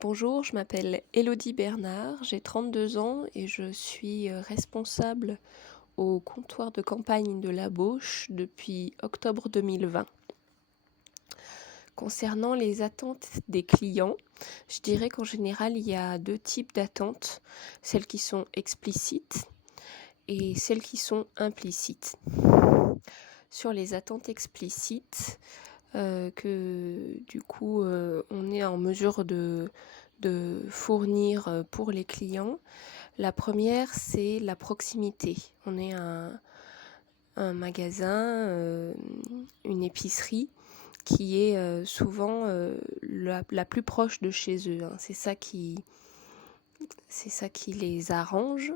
Bonjour, je m'appelle Élodie Bernard, j'ai 32 ans et je suis responsable au comptoir de campagne de la Bauche depuis octobre 2020. Concernant les attentes des clients, je dirais qu'en général, il y a deux types d'attentes, celles qui sont explicites et celles qui sont implicites. Sur les attentes explicites, que du coup on est en mesure de fournir pour les clients. La première, c'est la proximité. On est un magasin, une épicerie qui est souvent la plus proche de chez eux, hein. C'est ça qui les arrange.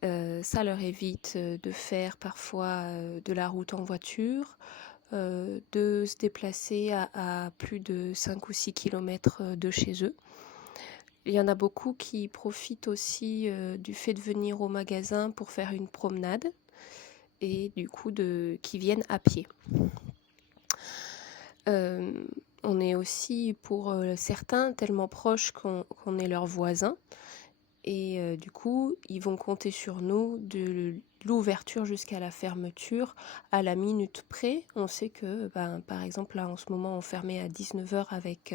Ça leur évite de faire parfois de la route en voiture, de se déplacer à plus de 5 ou 6 kilomètres de chez eux. Il y en a beaucoup qui profitent aussi du fait de venir au magasin pour faire une promenade et du coup qui viennent à pied. On est aussi pour certains tellement proches qu'on est leurs voisins et du coup ils vont compter sur nous de l'ouverture jusqu'à la fermeture à la minute près. On sait que par exemple là en ce moment on fermait à 19h avec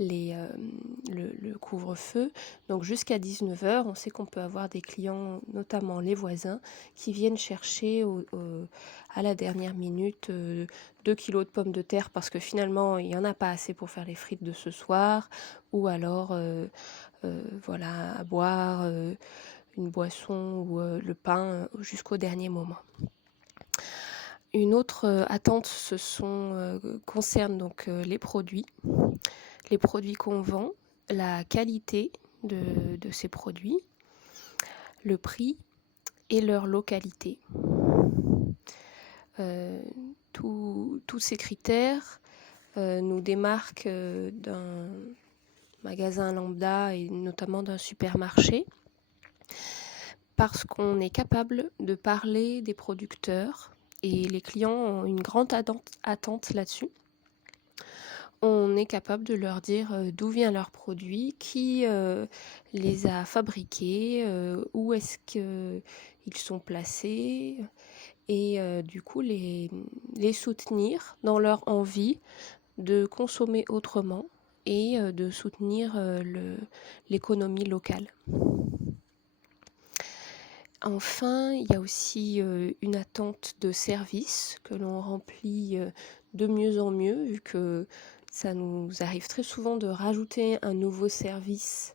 le couvre-feu. Donc jusqu'à 19h, on sait qu'on peut avoir des clients, notamment les voisins, qui viennent chercher à la dernière minute 2 kilos de pommes de terre parce que finalement il n'y en a pas assez pour faire les frites de ce soir, ou alors voilà, à boire une boisson ou le pain jusqu'au dernier moment. Une autre attente concerne donc les produits qu'on vend, la qualité de ces produits, le prix et leur localité. Tous ces critères nous démarquent d'un magasin lambda et notamment d'un supermarché parce qu'on est capable de parler des producteurs et les clients ont une grande attente là-dessus. On est capable de leur dire d'où vient leur produit, qui les a fabriqués, où est-ce qu'ils sont placés et du coup les soutenir dans leur envie de consommer autrement et de soutenir l'économie locale. Enfin, il y a aussi une attente de service que l'on remplit de mieux en mieux, vu que ça nous arrive très souvent de rajouter un nouveau service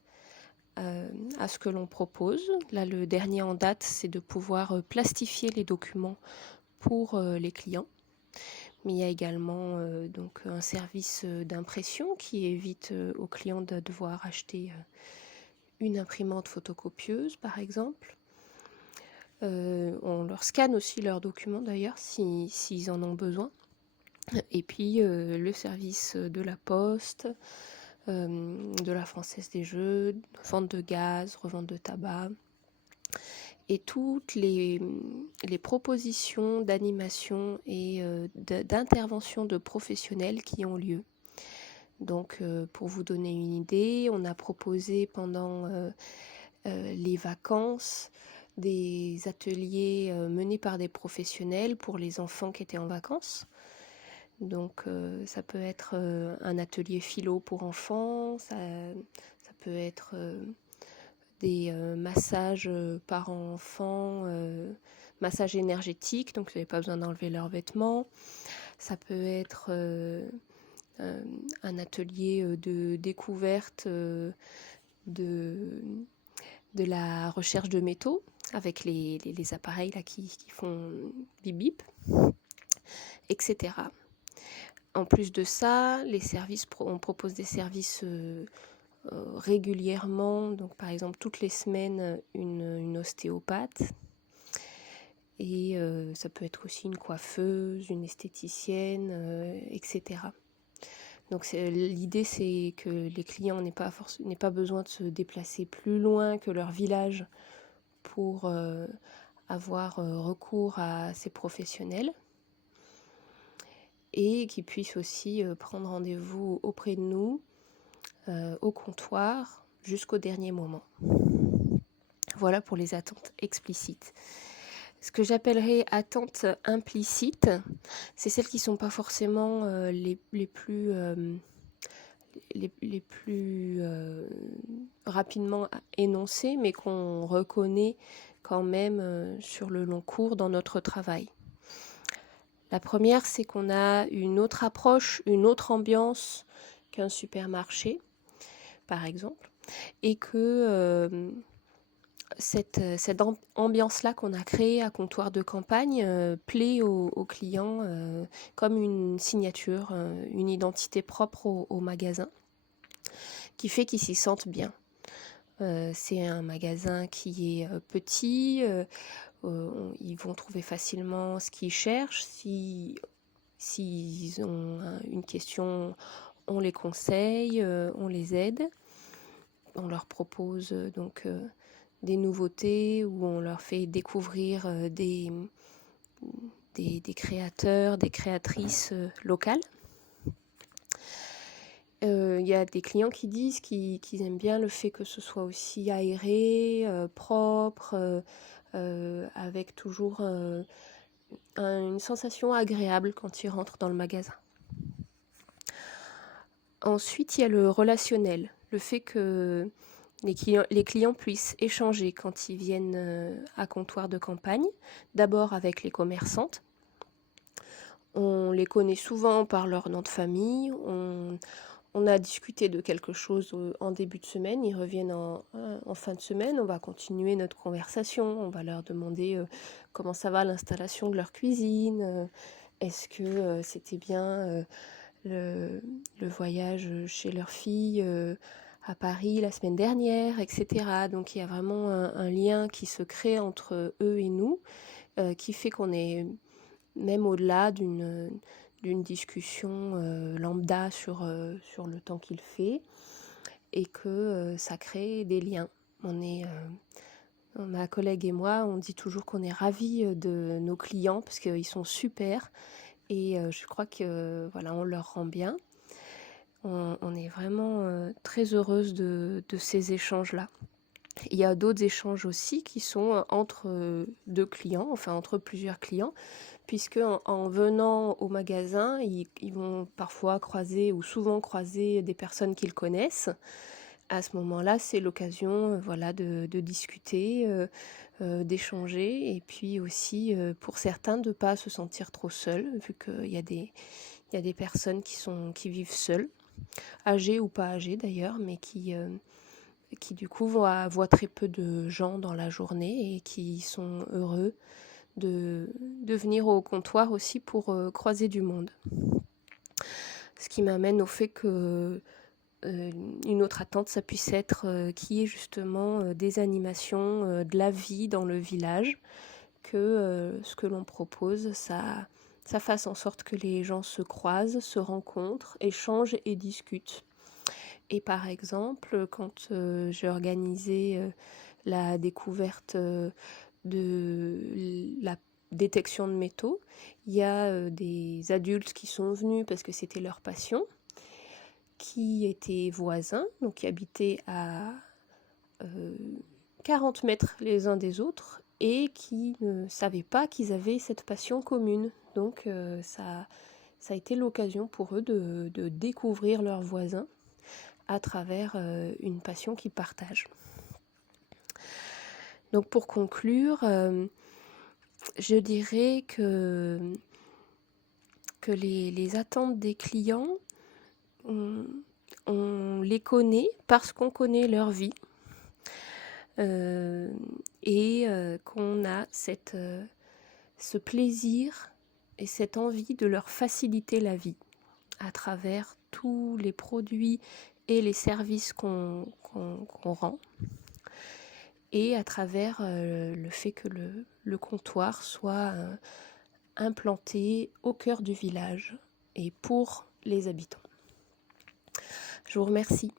à ce que l'on propose. Là, le dernier en date, c'est de pouvoir plastifier les documents pour les clients. Mais il y a également donc un service d'impression qui évite aux clients de devoir acheter une imprimante photocopieuse, par exemple. On leur scanne aussi leurs documents d'ailleurs s'ils en ont besoin. Et puis le service de la poste, de la Française des Jeux, vente de gaz, revente de tabac. Et toutes les propositions d'animation et d'intervention de professionnels qui ont lieu. Donc pour vous donner une idée, on a proposé pendant les vacances des ateliers menés par des professionnels pour les enfants qui étaient en vacances. Donc ça peut être un atelier philo pour enfants, ça peut être des massages parents-enfants, massage énergétique, donc vous n'avez pas besoin d'enlever leurs vêtements. Ça peut être un atelier de découverte de la recherche de métaux avec les appareils là, qui font bip bip, etc. En plus de ça, les services, on propose des services régulièrement, donc par exemple toutes les semaines une ostéopathe, et ça peut être aussi une coiffeuse, une esthéticienne, etc. Donc l'idée c'est que les clients n'aient pas besoin de se déplacer plus loin que leur village pour avoir recours à ces professionnels et qu'ils puissent aussi prendre rendez-vous auprès de nous au comptoir jusqu'au dernier moment. Voilà pour les attentes explicites. Ce que j'appellerais attentes implicites, c'est celles qui ne sont pas forcément les plus rapidement énoncées, mais qu'on reconnaît quand même sur le long cours dans notre travail. La première, c'est qu'on a une autre approche, une autre ambiance qu'un supermarché, par exemple, et que cette ambiance-là qu'on a créée à comptoir de campagne plaît aux clients comme une signature, une identité propre au magasin, qui fait qu'ils s'y sentent bien. C'est un magasin qui est petit, ils vont trouver facilement ce qu'ils cherchent. S'ils ont une question, on les conseille, on les aide. On leur propose donc des nouveautés ou on leur fait découvrir des créateurs, des créatrices locales. Il y a des clients qui disent qu'ils aiment bien le fait que ce soit aussi aéré, propre, avec toujours une sensation agréable quand ils rentrent dans le magasin. Ensuite, il y a le relationnel, le fait que les clients puissent échanger quand ils viennent à comptoir de campagne, d'abord avec les commerçantes. On les connaît souvent par leur nom de famille, on a discuté de quelque chose en début de semaine, ils reviennent en fin de semaine, on va continuer notre conversation, on va leur demander comment ça va l'installation de leur cuisine, est-ce que c'était bien le voyage chez leur fille à Paris la semaine dernière, etc. Donc il y a vraiment un lien qui se crée entre eux et nous, qui fait qu'on est même au-delà d'une discussion lambda sur le temps qu'il fait, et que ça crée des liens. Ma collègue et moi, on dit toujours qu'on est ravis de nos clients parce qu'ils sont super, et je crois que voilà, on leur rend bien. On est vraiment très heureuse de ces échanges-là. Il y a d'autres échanges aussi qui sont entre deux clients, enfin entre plusieurs clients, puisque en venant au magasin, ils vont parfois croiser ou souvent croiser des personnes qu'ils connaissent. À ce moment-là, c'est l'occasion voilà, de discuter, d'échanger, et puis aussi pour certains de ne pas se sentir trop seuls, vu qu'il y a des personnes qui vivent seules, âgées ou pas âgées d'ailleurs, mais qui du coup voient très peu de gens dans la journée et qui sont heureux de venir au comptoir aussi pour croiser du monde. Ce qui m'amène au fait que une autre attente, ça puisse être qu'il y ait justement des animations, de la vie dans le village, que ce que l'on propose, ça fasse en sorte que les gens se croisent, se rencontrent, échangent et discutent. Et par exemple, quand j'ai organisé la découverte de la détection de métaux, il y a des adultes qui sont venus parce que c'était leur passion, qui étaient voisins, donc qui habitaient à 40 mètres les uns des autres et qui ne savaient pas qu'ils avaient cette passion commune. Donc ça a été l'occasion pour eux de découvrir leurs voisins à travers une passion qu'ils partagent. Donc pour conclure, je dirais que les attentes des clients, on les connaît parce qu'on connaît leur vie, et qu'on a ce plaisir et cette envie de leur faciliter la vie à travers tous les produits et les services qu'on rend, et à travers le fait que le comptoir soit implanté au cœur du village et pour les habitants. Je vous remercie.